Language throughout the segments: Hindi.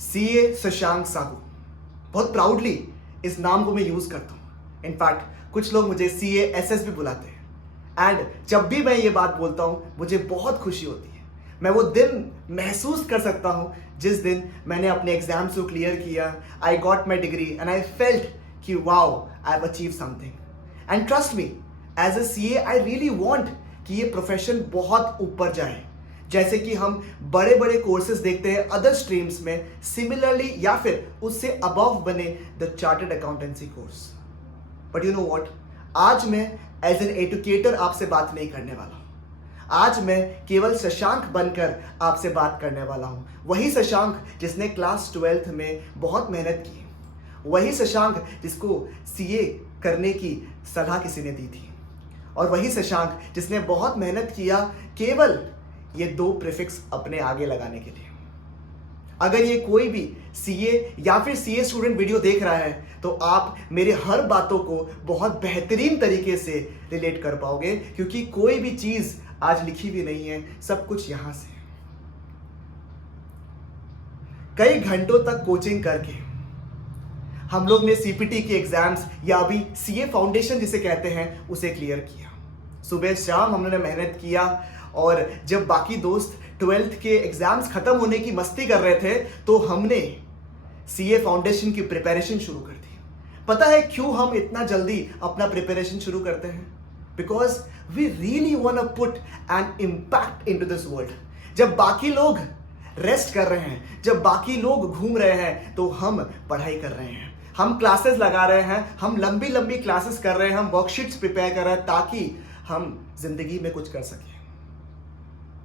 सीए शशांक साहू, बहुत प्राउडली इस नाम को मैं यूज करता हूँ। इनफैक्ट कुछ लोग मुझे सीए एसएस भी बुलाते हैं। एंड जब भी मैं ये बात बोलता हूँ मुझे बहुत खुशी होती है। मैं वो दिन महसूस कर सकता हूँ जिस दिन मैंने अपने एग्जाम्स को क्लियर किया, I got my degree and I felt कि wow I have achieve something. And trust me, as a CA I really want कि ये प्रोफेशन बहुत ऊपर जाए। जैसे कि हम बड़े बड़े कोर्सेज देखते हैं अदर स्ट्रीम्स में, सिमिलरली या फिर उससे अबव बने the chartered accountancy course. But you know what, आज मैं एज एन एजुकेटर आपसे बात नहीं करने वाला हूं। आज मैं केवल शशांक बनकर आपसे बात करने वाला हूं। वही शशांक जिसने क्लास 12th में बहुत मेहनत की, वही शशांक जिसको सीए करने की सलाह किसी ने दी थी, और वही शशांक जिसने बहुत मेहनत किया केवल ये 2 प्रीफिक्स अपने आगे लगाने के लिए। अगर ये कोई भी सीए या फिर सीए स्टूडेंट वीडियो देख रहा है तो आप मेरे हर बातों को बहुत बेहतरीन तरीके से रिलेट कर पाओगे, क्योंकि कोई भी चीज आज लिखी हुई नहीं है, सब कुछ यहां से। कई घंटों तक कोचिंग करके हम लोग ने सीपीटी के एग्जाम्स या अभी सीए फाउंडेशन जिसे कहते हैं उसे क्लियर किया। सुबह शाम हमने मेहनत किया, और जब बाकी दोस्त 12th के एग्जाम्स खत्म होने की मस्ती कर रहे थे तो हमने सीए फाउंडेशन की प्रिपरेशन शुरू कर दी। पता है क्यों हम इतना जल्दी अपना प्रिपरेशन शुरू करते हैं? Because we really want to put an impact into this world. जब बाकी लोग रेस्ट कर रहे हैं, जब बाकी लोग घूम रहे हैं, तो हम पढ़ाई कर रहे हैं, हम क्लासेस लगा रहे हैं, हम लंबी लंबी क्लासेस कर रहे हैं, हम वर्कशीट्स प्रिपेयर कर रहे हैं ताकि हम जिंदगी में कुछ कर सकें।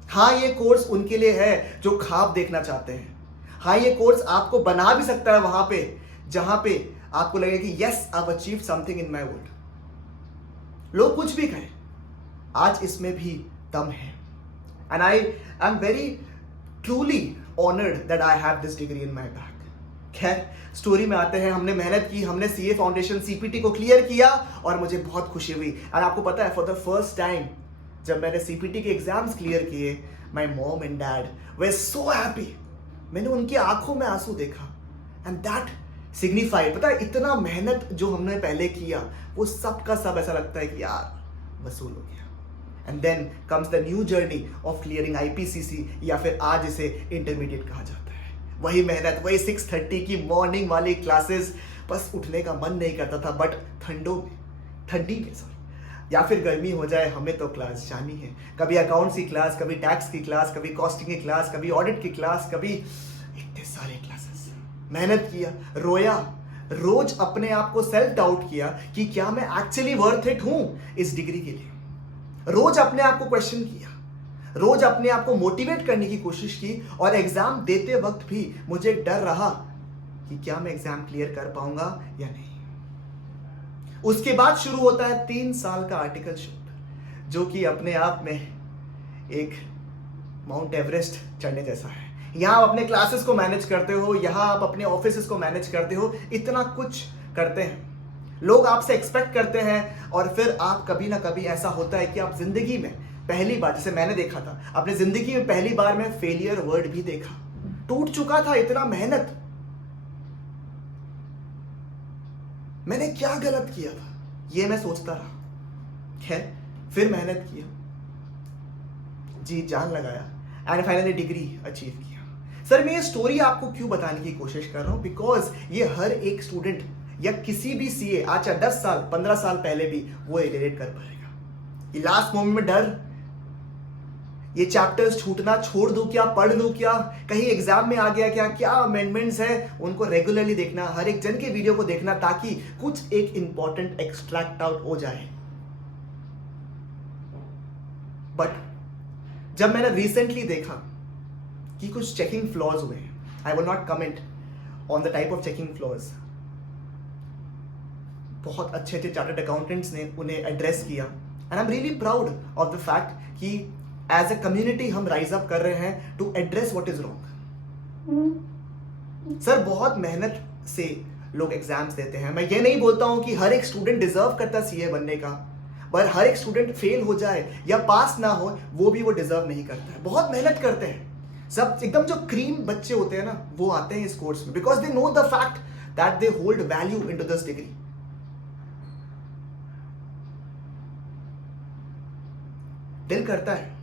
हाँ, ये कोर्स उनके लिए है जो ख्वाब देखना चाहते हैं। हाँ, ये कोर्स आपको बना भी सकता है वहां पे जहां पे आपको लगे कि yes I have achieved something in my world. लोग कुछ भी कहें, आज इसमें भी दम है। And I am very truly honoured that I have this degree in my back. खैर, स्टोरी में आते हैं। हमने मेहनत की, हमने सीए फाउंडेशन सीपीटी को क्लियर किया और मुझे बहुत खुशी हुई। और आपको पता है, फॉर द फर्स्ट टाइम जब मैंने सीपीटी के एग्जाम्स क्लियर किए, my mom and dad way so happy. मैंने उनकी आंखों में आंसू देखा एंड दैट सिग्निफाइड, पता है, इतना मेहनत जो हमने पहले किया वो सब का सब ऐसा लगता है कि यार वसूल हो गया। And then comes the new journey of clearing IPCC, या फिर आज इसे इंटरमीडिएट कहा जाता है। वही मेहनत, वही 6:30 की मॉर्निंग वाली क्लासेस, बस उठने का मन नहीं करता था। बट ठंडी में सॉरी या फिर गर्मी हो जाए, हमें तो क्लास जानी है। कभी अकाउंट्स की क्लास, कभी टैक्स की क्लास, कभी कॉस्टिंग की क्लास, कभी ऑडिट की क्लास, कभी इतने सारे क्लासेस। मेहनत किया, रोया, रोज अपने आप को सेल्फ डाउट किया कि क्या मैं एक्चुअली वर्थ इट हूं इस डिग्री के लिए। रोज अपने आप को क्वेश्चन किया, रोज अपने आप को मोटिवेट करने की कोशिश की, और एग्जाम देते वक्त भी मुझे डर रहा कि क्या मैं एग्जाम क्लियर कर पाऊंगा या नहीं। उसके बाद शुरू होता है 3 साल का आर्टिकल शूट, जो कि अपने आप में एक माउंट एवरेस्ट चढ़ने जैसा है। यहां आप अपने क्लासेस को मैनेज करते हो, यहां आप अपने ऑफिसेस को मैनेज करते हो, इतना कुछ करते हैं, लोग आपसे एक्सपेक्ट करते हैं, और फिर आप कभी ना कभी ऐसा होता है कि आप जिंदगी में पहली बार, जैसे मैंने देखा था अपनी जिंदगी में पहली बार, मैं फेलियर वर्ड भी देखा। टूट चुका था, इतना मेहनत, मैंने क्या गलत किया था ये मैं सोचता रहा। खैर, फिर मेहनत किया, जी जान लगाया, एंड फाइनली डिग्री अचीव किया। सर, मैं ये स्टोरी आपको क्यों बताने की कोशिश कर रहा हूं? बिकॉज ये हर एक स्टूडेंट या किसी भी सीए आज 10 साल 15 साल पहले भी वो रिलेट कर पाएगा। ये लास्ट मोमेंट में डर, ये चैप्टर्स छूटना, छोड़ दूं क्या, पढ़ लूं क्या, कहीं एग्जाम में आ गया क्या, क्या अमेंडमेंट्स है, उनको रेगुलरली देखना, हर एक जन के वीडियो को देखना ताकि कुछ एक इंपॉर्टेंट एक्सट्रैक्ट आउट हो जाए। बट जब मैंने रिसेंटली देखा कि कुछ चेकिंग फ्लॉज हुए हैं, I will not comment on the type of checking flaws, बहुत अच्छे अच्छे चार्टर्ड अकाउंटेंट्स ने उन्हें एड्रेस किया, and I am really proud of the fact कि एज ए कम्युनिटी हम राइज अप कर रहे हैं to address what is wrong. Sir, बहुत मेहनत से लोग एग्जाम्स देते हैं। मैं ये नहीं बोलता हूं कि हर एक स्टूडेंट डिजर्व करता है सीए बनने का, पर हर एक स्टूडेंट फेल हो जाए या पास ना हो वो भी वो डिजर्व नहीं करता है। बहुत मेहनत करते हैं, सब एकदम जो क्रीम बच्चे होते हैं ना, वो आते हैं इस कोर्स में because they know the fact that they hold value in to this degree. दिल करता है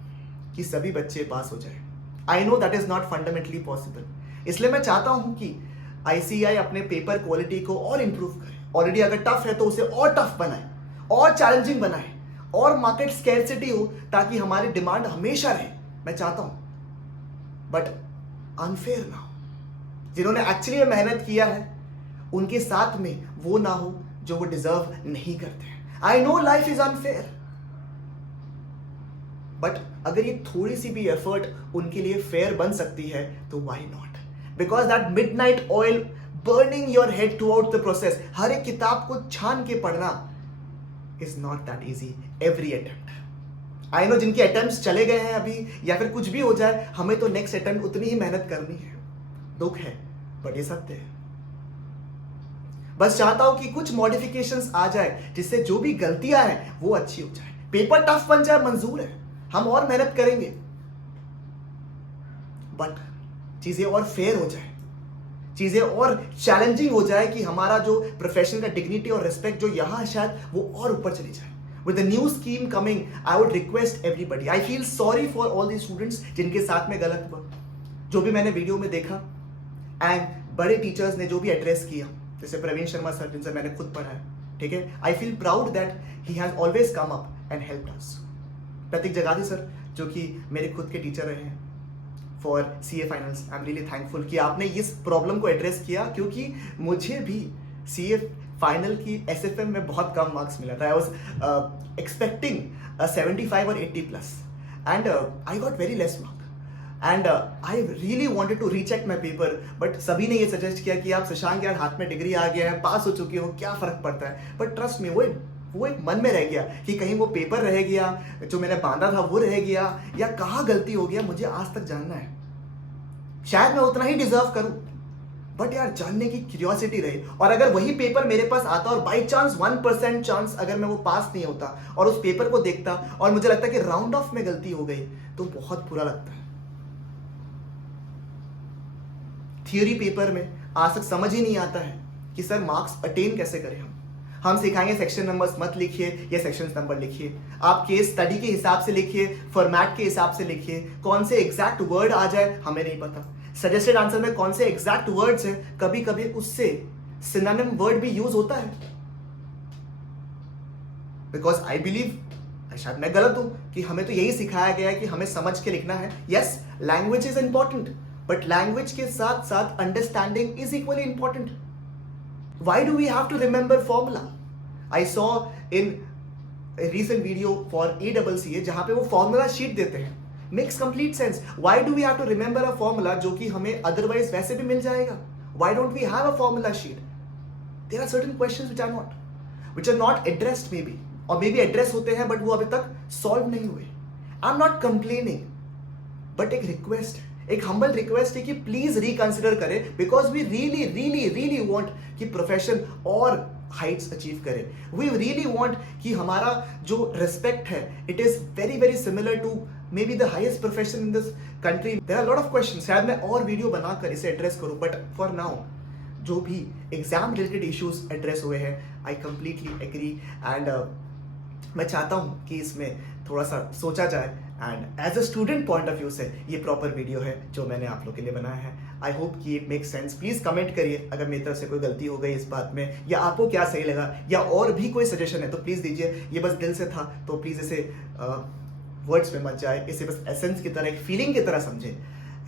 कि सभी बच्चे पास हो जाए. I know that is not fundamentally possible. इसलिए मैं चाहता हूं कि आईसीआई अपने पेपर क्वालिटी को और इंप्रूव करे. ऑलरेडी अगर टफ है तो उसे और टफ बनाए, और चैलेंजिंग बनाए, और मार्केट स्कैर्सिटी हो ताकि हमारी डिमांड हमेशा रहे. मैं चाहता हूं, बट अनफेयर ना हो. जिन्होंने एक्चुअली में मेहनत किया है उनके साथ में वो ना हो जो वो डिजर्व नहीं करते. I know life is unfair, but अगर ये थोड़ी सी भी एफर्ट उनके लिए फेयर बन सकती है तो why not. Because that midnight oil burning your head throughout the process, हर एक किताब को छान के पढ़ना is not that easy every attempt. I know जिनके अटेम्प्ट्स चले गए हैं अभी या फिर कुछ भी हो जाए, हमें तो नेक्स्ट अटेम्प्ट उतनी ही मेहनत करनी है. दुख है बट ये सत्य है. बस चाहता हूं कि कुछ मॉडिफिकेशंस आ जाए जिससे जो भी गलतियां हैं वो अच्छी हो जाए. पेपर टफ बन जाए मंजूर है, हम और मेहनत करेंगे, बट चीजें और फेयर हो जाए, चीजें और चैलेंजिंग हो जाए कि हमारा जो प्रोफेशन का डिग्निटी और रिस्पेक्ट जो यहां है शायद वो और ऊपर चली जाए. With the new scheme coming, I would request everybody. I feel sorry for all these students जिनके साथ में गलत हुआ. जो भी मैंने वीडियो में देखा एंड बड़े टीचर्स ने जो भी एड्रेस किया, जैसे प्रवीण शर्मा सर जिनसे मैंने खुद पढ़ा है, ठीक है, I feel proud that he has always come up and helped us. Prateek Jagadhi sir जो कि मेरे खुद के टीचर रहे हैं for CA finals, I am really thankful कि आपने इस प्रॉब्लम को एड्रेस किया, क्योंकि मुझे भी सीए फाइनल की एसएफएम में बहुत कम मार्क्स मिला था. आई वाज एक्सपेक्टिंग 75 और 80 plus and I got very less mark and I really wanted to recheck my paper, but सभी ने ये सजेस्ट किया कि आप शशांक यार हाथ में डिग्री आ गया है, पास हो चुके हो, क्या फर्क पड़ता है. बट ट्रस्ट मी, वो एक मन में रह गया कि कहीं वो पेपर रह गया, जो मैंने बांधा था वो रह गया, या कहाँ गलती हो गया मुझे आज तक जानना है. शायद मैं उतना ही डिजर्व करूं, बट यार जानने की क्यूरियोसिटी रही. और अगर वही पेपर मेरे पास आता और बाई चांस 1% चांस अगर मैं वो पास नहीं होता और उस पेपर को देखता और मुझे लगता कि राउंड ऑफ में गलती हो गई, तो बहुत बुरा लगता है. थियोरी पेपर में आज तक समझ ही नहीं आता है कि सर मार्क्स अटेन कैसे करें. हम सिखाएंगे सेक्शन नंबर्स मत लिखिए या सेक्शन नंबर लिखिए, आप केस स्टडी के हिसाब से लिखिए, फॉर्मेट के हिसाब से लिखिए, कौन से एग्जैक्ट वर्ड आ जाए हमें नहीं पता. सजेस्टेड आंसर में कौन से एग्जैक्ट वर्ड्स हैं, कभी कभी उससे सिनोनिम वर्ड भी यूज होता है. बिकॉज आई बिलीव, शायद मैं गलत हूं, कि हमें तो यही सिखाया गया है कि हमें समझ के लिखना है. Yes, language is important, but language के साथ साथ understanding is equally important. Why do we have to remember formula? I saw in a recent video for ACCA जहां पे वो formula sheet देते हैं. Makes complete sense. Why do we have to remember a formula जो कि हमें otherwise वैसे भी मिल जाएगा? Why don't we have a formula sheet? There are certain questions which are not addressed maybe, or maybe address होते हैं but वो अभी तक solve नहीं हुए. I'm not complaining, but एक request है, एक हम्बल रिक्वेस्ट है कि प्लीज रिकंसिडर करें, because we really really really want कि प्रोफेशन और हाइट्स अचीव करें. वी रियली वांट कि हमारा जो रिस्पेक्ट है it is very very similar to maybe the highest profession in this country. There are lot of questions, शायद मैं और वीडियो बनाकर इसे एड्रेस करूं, बट फॉर नाउ जो भी एग्जाम रिलेटेड इश्यूज एड्रेस हुए हैं, आई कंप्लीटली एग्री एंड मैं चाहता हूं कि इसमें थोड़ा सा सोचा जाए. And as a student point of view से ये प्रॉपर वीडियो है जो मैंने आप लोग के लिए बनाया है. आई होप कि it make sense. Please comment करिए अगर मेरी तरफ से कोई गलती हो गई इस बात में, या आपको क्या सही लगा, या और भी कोई सजेशन है तो प्लीज़ दीजिए. ये बस दिल से था, तो प्लीज़ इसे वर्ड्स में मत जाए, इसे बस एसेंस की तरह, एक फीलिंग की तरह समझे.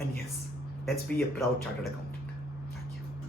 And yes, let's be A proud chartered accountant.